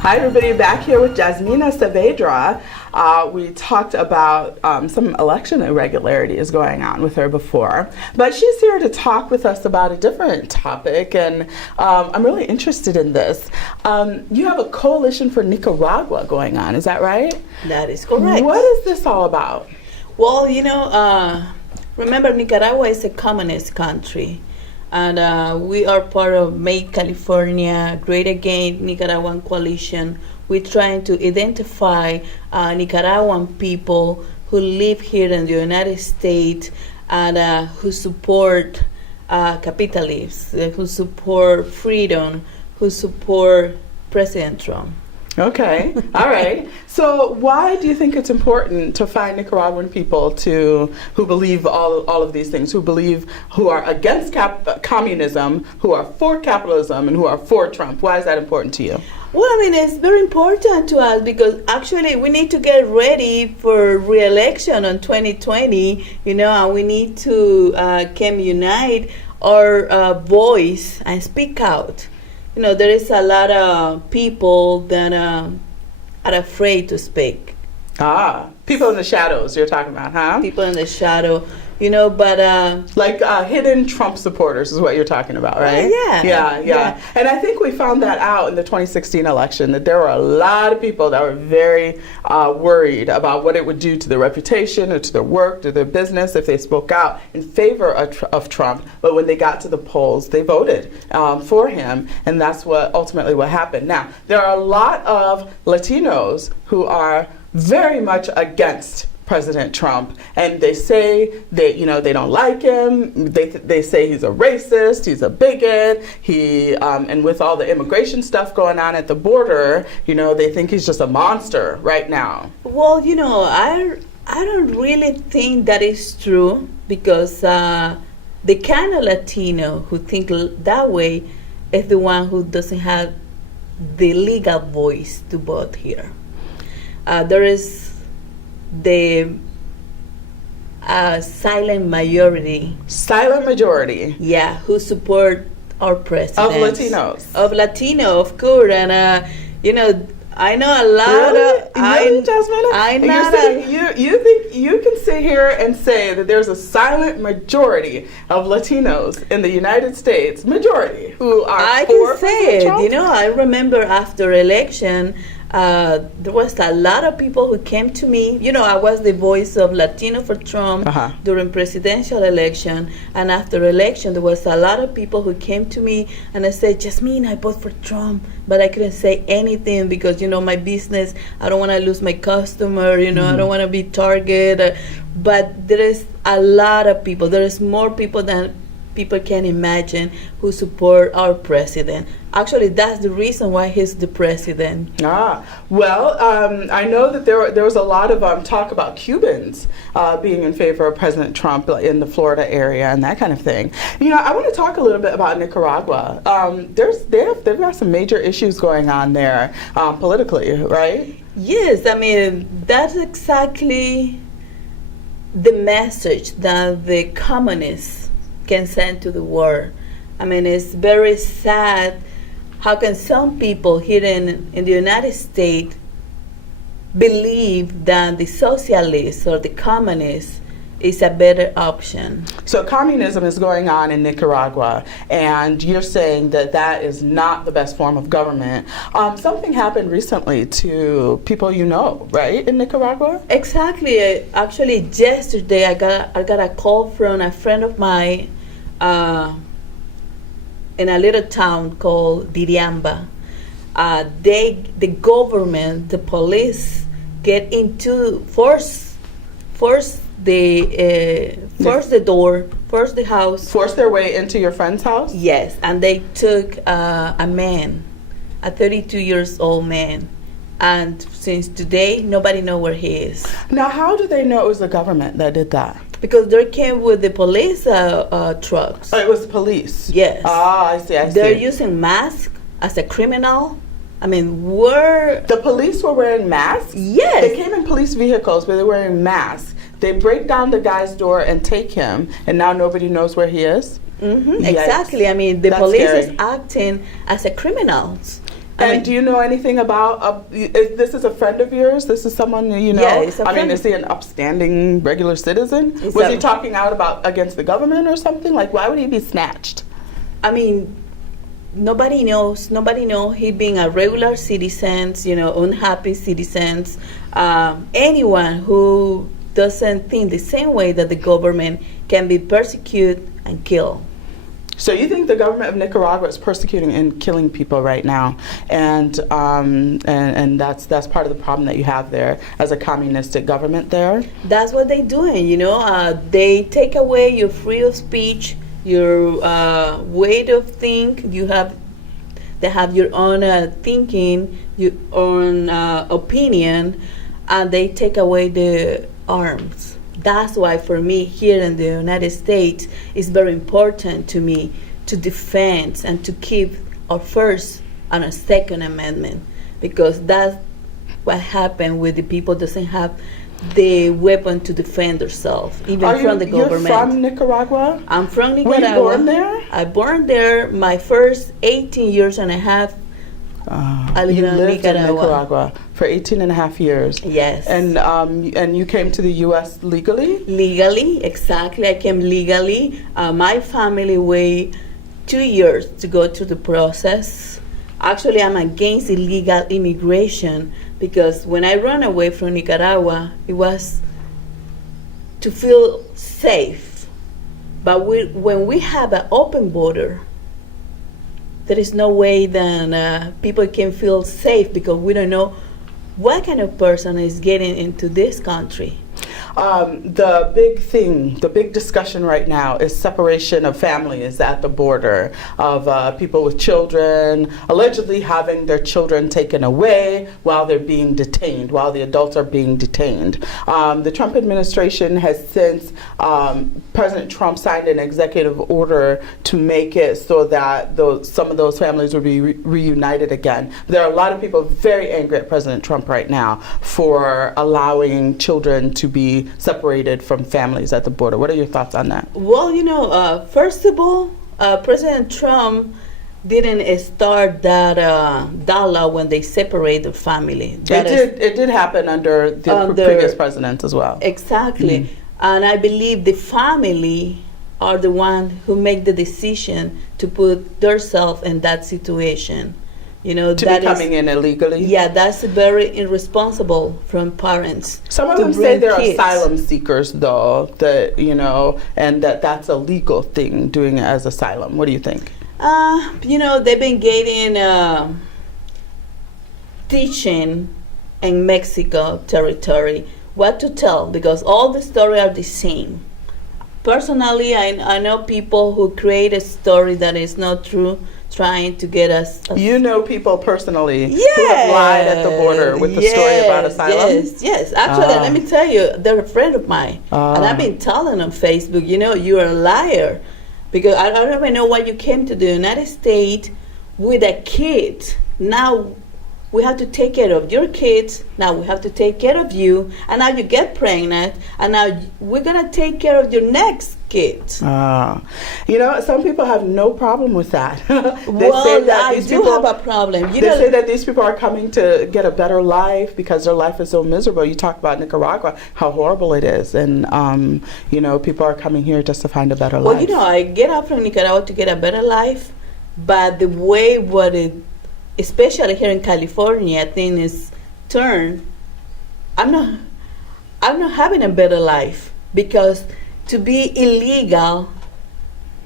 Hi everybody, back here with Jazmina Saavedra. We talked about some election irregularities going on with her before, but she's here to talk with us about a different topic, and I'm really interested in this. You have a coalition for Nicaragua going on, is that right? That is correct. What is this all about? Well, remember Nicaragua is a communist country. And we are part of Make California Great Again Nicaraguan Coalition. We're trying to identify Nicaraguan people who live here in the United States and who support capitalism, who support freedom, who support President Trump. Okay, all right. So why do you think it's important to find Nicaraguan people who believe all of these things, who are against communism, who are for capitalism, and who are for Trump? Why is that important to you? Well, it's very important to us because actually we need to get ready for re-election on 2020, and we need to unite our voice and speak out. There is a lot of people that are afraid to speak. People in the shadows you're talking about, huh? People in the shadow, but... like hidden Trump supporters is what you're talking about, right? Yeah. And I think we found that out in the 2016 election, that there were a lot of people that were very worried about what it would do to their reputation or to their work, to their business if they spoke out in favor of Trump. But when they got to the polls, they voted for him, and that's ultimately what happened. Now, there are a lot of Latinos who are very much against President Trump, and they say they don't like him. They say he's a racist, he's a bigot. And with all the immigration stuff going on at the border, they think he's just a monster right now. Well, I don't really think that is true because the kind of Latino who think that way is the one who doesn't have the legal voice to vote here. There is the silent majority. Silent majority? Yeah, who support our president. Of Latinos? Of Latino, of course. And, I know a lot of... Really, Jazmina? You think you can sit here and say that there's a silent majority of Latinos in the United States, majority, who are for President Trump? I remember after election, there was a lot of people who came to me. I was the voice of Latino for Trump during presidential election, and after election, there was a lot of people who came to me and I said, Jazmina, I vote for Trump, but I couldn't say anything because, my business, I don't want to lose my customer, I don't want to be targeted. But there is a lot of people. There is more people than people can imagine who support our president. Actually, that's the reason why he's the president. Well, I know that there was a lot of talk about Cubans being in favor of President Trump in the Florida area and that kind of thing. I want to talk a little bit about Nicaragua. They've got some major issues going on there politically, right? Yes, that's exactly the message that the communists can send to the world. It's very sad. How can some people here in the United States believe that the socialists or the communists is a better option? So communism is going on in Nicaragua, and you're saying that is not the best form of government. Something happened recently to people right, in Nicaragua? Exactly. Actually, yesterday I got a call from a friend of mine in a little town called Diriamba. The government, the police, get into force the door, force the house. Force their way into your friend's house? Yes, and they took a man, a 32 years old man. And since today, nobody knows where he is. Now, how do they know it was the government that did that? Because they came with the police trucks. Oh, it was police? Yes. I see. They're using masks as a criminal. Where... The police were wearing masks? Yes. They came in police vehicles, but they were wearing masks. They break down the guy's door and take him, and now nobody knows where he is? Mm-hmm, exactly. The That's police scary. is acting as a criminals. And do you know anything about, this is a friend of yours? This is someone you know? Yeah, it's a friend. Is he an upstanding regular citizen? Was he talking out against the government or something? Like, why would he be snatched? I mean, nobody knows. He being a regular citizen, unhappy citizens. Anyone who doesn't think the same way that the government can be persecuted and killed. So you think the government of Nicaragua is persecuting and killing people right now, and that's part of the problem that you have there as a communistic government there? That's what they're doing, They take away your freedom of speech, your way of think. They have your own thinking, your own opinion, and they take away the arms. That's why for me here in the United States, it's very important to me to defend and to keep our First and our Second Amendment, because that's what happened with the people doesn't have the weapon to defend themselves, even from the government. You're from Nicaragua? I'm from Nicaragua. Were you born there? I born there. My first 18 years and a half, I lived in Nicaragua for 18 and a half years. Yes. And you came to the U.S. legally? Legally, exactly. I came legally. My family waited 2 years to go through the process. Actually, I'm against illegal immigration, because when I ran away from Nicaragua, it was to feel safe. But when we have an open border, there is no way that people can feel safe, because we don't know what kind of person is getting into this country. The big discussion right now is separation of families at the border, of people with children allegedly having their children taken away while they're being detained, while the adults are being detained. The Trump administration has since, President Trump signed an executive order to make it so that some of those families will be reunited again. There are a lot of people very angry at President Trump right now for allowing children to be separated from families at the border. What are your thoughts on that? Well, first of all, President Trump didn't start that law when they separate the family. It did happen under the previous president as well. Exactly. Mm-hmm. And I believe the family are the one who make the decision to put themselves in that situation. To be coming in illegally? Yeah, that's very irresponsible from parents. Some of them say they're asylum seekers, though, and that's a legal thing, doing it as asylum. What do you think? They've been getting teaching in Mexico territory what to tell, because all the stories are the same. Personally, I know people who create a story that is not true, trying to get us. You know people personally who have lied at the border with the story about asylum? Yes. Actually, let me tell you, they're a friend of mine. And I've been telling on Facebook, you're a liar. Because I don't even know why you came to the United States with a kid. Now we have to take care of your kids. Now we have to take care of you. And now you get pregnant. And now we're going to take care of your next kid. Some people have no problem with that. I do have a problem. They say that these people are coming to get a better life because their life is so miserable. You talk about Nicaragua, how horrible it is. And, people are coming here just to find a better life. Well, I get out from Nicaragua to get a better life. But the way especially here in California, things turn. I'm not having a better life, because to be illegal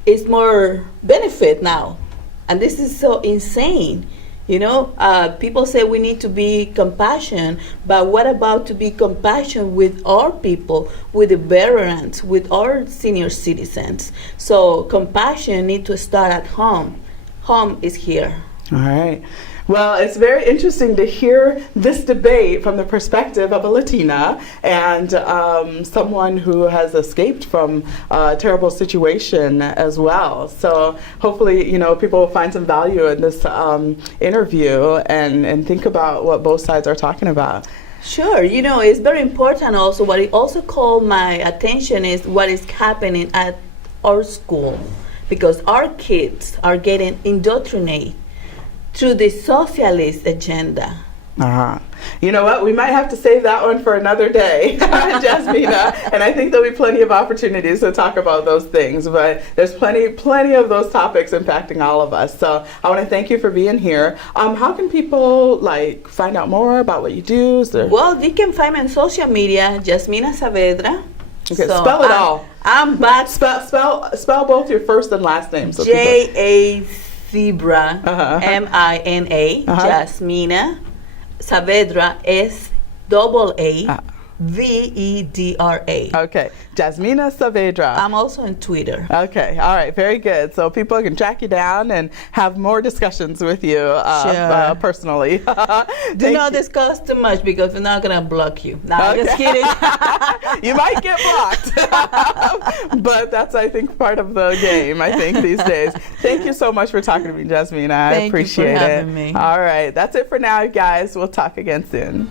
is more benefit now, and this is so insane. People say we need to be compassionate, but what about to be compassionate with our people, with the veterans, with our senior citizens? So compassion needs to start at home. Home is here. All right. Well, it's very interesting to hear this debate from the perspective of a Latina and someone who has escaped from a terrible situation as well. So hopefully, people will find some value in this interview and think about what both sides are talking about. Sure. It's very important also. What it also called my attention is what is happening at our school, because our kids are getting indoctrinated through the socialist agenda. You know what? We might have to save that one for another day, Jazmina. And I think there'll be plenty of opportunities to talk about those things. But there's plenty of those topics impacting all of us. So I want to thank you for being here. How can people find out more about what you do? Well, they can find me on social media, Jazmina Saavedra. Okay, so spell it all. I'm back. Spell both your first and last names. So Jazmina, Mina, Jazmina. Saavedra, Saavedra. Okay, Jazmina Saavedra. I'm also on Twitter. Okay, all right, very good. So people can track you down and have more discussions with you personally. Do not discuss too much because we're not going to block you. No, I'm just kidding. You might get blocked. But that's, I think, part of the game, I think, these days. Thank you so much for talking to me, Jazmina. I appreciate it. Thank you for having me. All right, that's it for now, guys. We'll talk again soon.